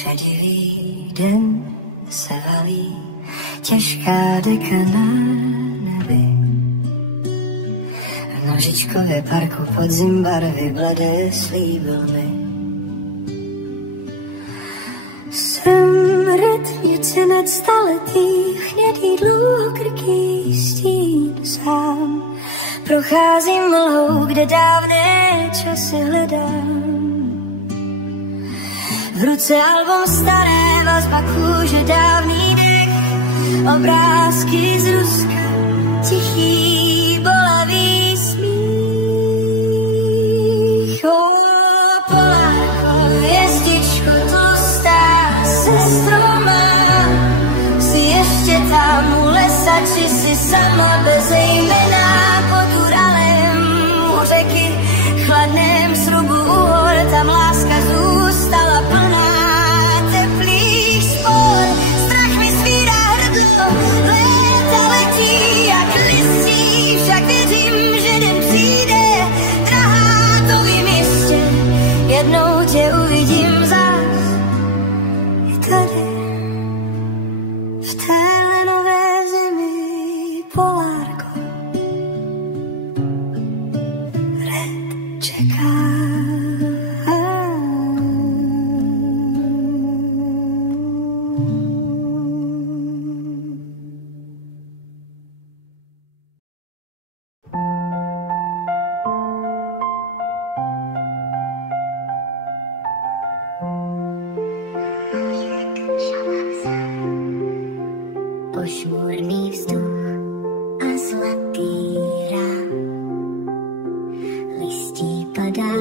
Šedivý den se valí, těžká deka na nebi. V Nožičkově parku podzim barvy bledé slíbil mi. Jsem rytmicenec staletých, hnědý dlouhokrký stín sám. Procházím mlhou, kde dávné časy hledám. V ruce album staré, vazba kůže, dávný dech, obrázky z Ruska, tichý, bolavý smích. Polárko, jezdičko tlustá, sestro má, jsi ještě tam u lesa, či jsi sama bez jména pod Uralem, u řeky, chladném srubu uhor, tam láska zůstala plná teplých spor. Strach mi svírá hrdlo, léta letí jak listí, však věřím, že den přijde, drahá, to vím ještě, jednou tě uvidím zás. I tady, v téhle nové zemi, Polárko, red čeká. Pošmurný vzduch a zlatý rám. Listí padá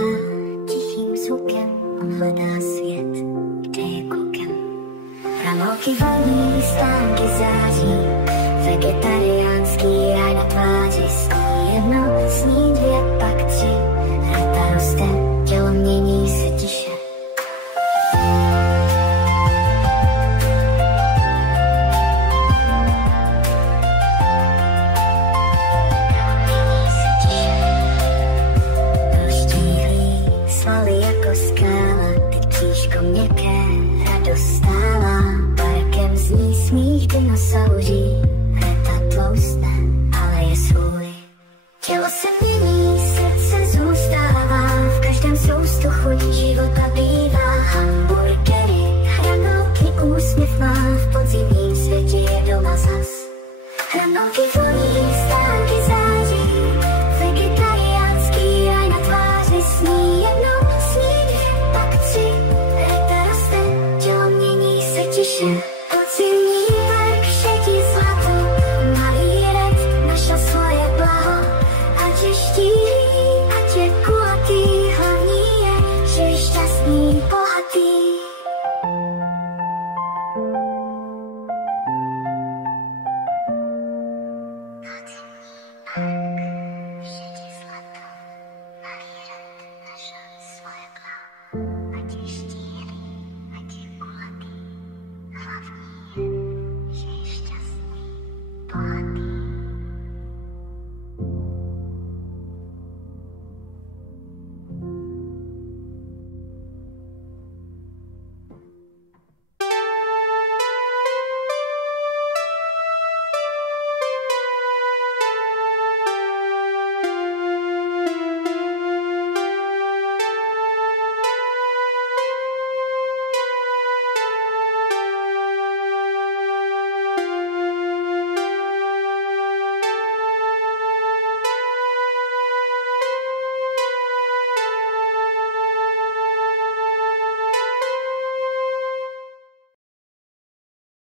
tichým zvukem, on hledá svět, kde je kokem. Pramolky voní, stánky září, vegetariánský raj na tváři. Sní jedno, sní dvě, pak tři, hrata roste, tělo mění se tiše. Svaly jako skála, teď příško měkké, radost stává. Parkem zní smích dinosauří, hreta tloustne, ale je svůj. Tělo se